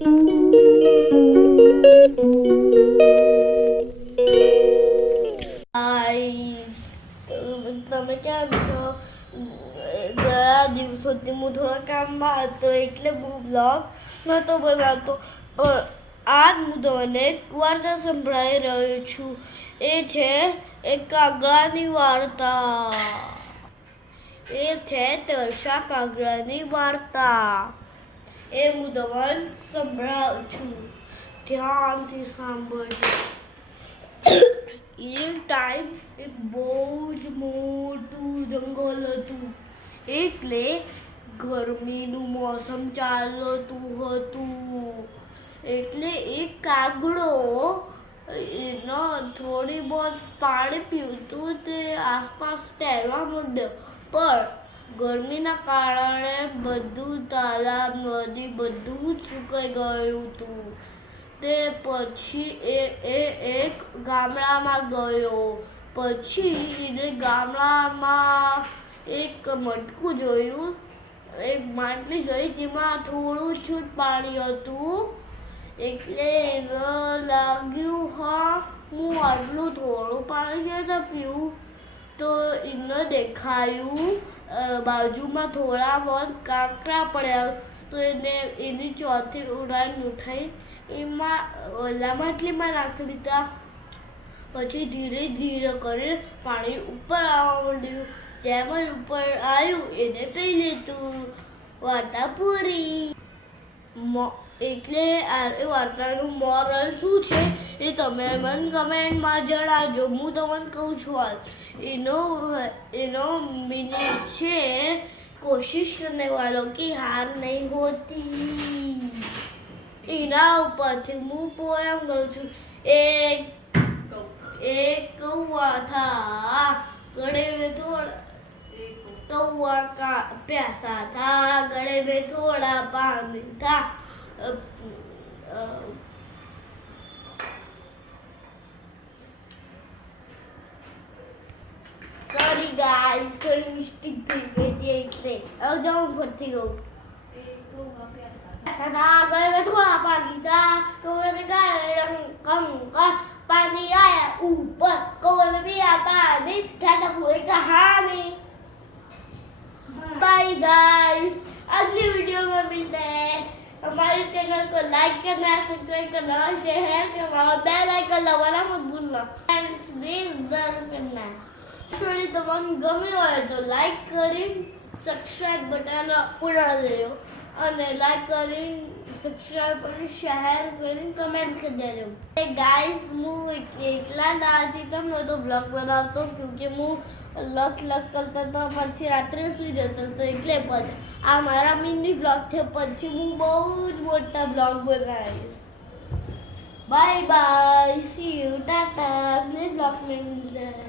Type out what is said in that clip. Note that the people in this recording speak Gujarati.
ગાઈસ, તમે કેમ છો? ઘણા દિવસોથી હું થોડા કામમાં હતો એટલે હું બ્લોગ નહોતો બનાવતો, પણ આજ હું તમને એક વાર્તા સંભળાવી રહ્યો છું. એ છે એક કાગડાની વાર્તા. એ છે તરસા કાગડાની વાર્તા. એ હું તમને સંભળાવું છું. ધ્યાનથી સાંભળજો. એક ટાઈમ એક બહુ જ મોટું જંગલ હતું. એટલે ગરમીનું મોસમ ચાલતું હતું. એટલે એક કાગડો એનો થોડી બહુ પાણી પીવતું તે આસપાસ તેરવા માંડ્યો, પણ ગરમીના કારણે બધું તાલાબ નદી બધું જ સુકાઈ ગયું હતું. તે પછી એ એક ગામડામાં ગયો. પછી એને ગામડામાં એક મટકું જોયું, એક માટલી જોઈ જેમાં થોડું છૂટ પાણી હતું. એટલે એને લાગ્યું, હા, હું આટલું થોડું પાણી ક્યાંથી પીવું? તો એને દેખાયું બાજુમાં થોડા બહુ કાંકરા પડ્યા. તો એને એની ચોથી ઉડાન ઉઠાઈ એમાં ઓલા માટલીમાં નાખી દીધા. પછી ધીરે ધીરે કરીને પાણી ઉપર આવવા માંડ્યું. જેમ જ ઉપર આવ્યું એને પી લીધું. વાર્તા પૂરી. એટલે આ વાર્તાનું મોરલ શું છે એ તમે મને કમેન્ટમાં જણાવજો. હું તમને કહું છું હાલ. એનો મીનિંગ છે કોશિશ કરને વાલો કી હાર નહીં હોતી. એના ઉપરથી હું પોયમ કહું છું. एक कौवा था, गड़े में थोड़ा कौवा का प्यासा था, गड़े में थोड़ा पानी था. સોરી ગાઈસ, થોડી મિસ્ટેક થઈ ગઈ હતી એટલે હવે જાઉં ફરતી ગયું. गले में थोड़ा पानी था, कौवे में गाढ़े रंग कंकर, पानी आया ऊपर, कौवे में भी आया पानी, ज़्यादा हुए कहानी. बाय गाइस, अगली वीडियो में मिलते हैं. हमारे चैनल को लाइक करना, सब्सक्राइब करना, शेयर करना और बेल आइकन दबाना मत भूलना. फ्रेंड्स प्लीज जरूर करना. स्टोरी તમને ગમી હોય તો લાઈક કરી સબસ્ક્રાઇબ બટન ઉડાડી દેજો અને લાઈક કરીને સબસ્ક્રાઇબ કરીને શેર કરીને કમેન્ટ કરી દેજો. ગાઈસ, હું એટલા દાથી તો નહોતો બ્લોગ બનાવતો કેમકે હું લખ કરતો તો પછી રાત્રે સૂઈ જતો હતો એટલે પછી આ મારા મિની બ્લોગ છે. પછી હું બહુ જ મોટા બ્લોગ બનાવીશ. Bye bye, see you, tata. અગલે બ્લોગ में मिलते हैं.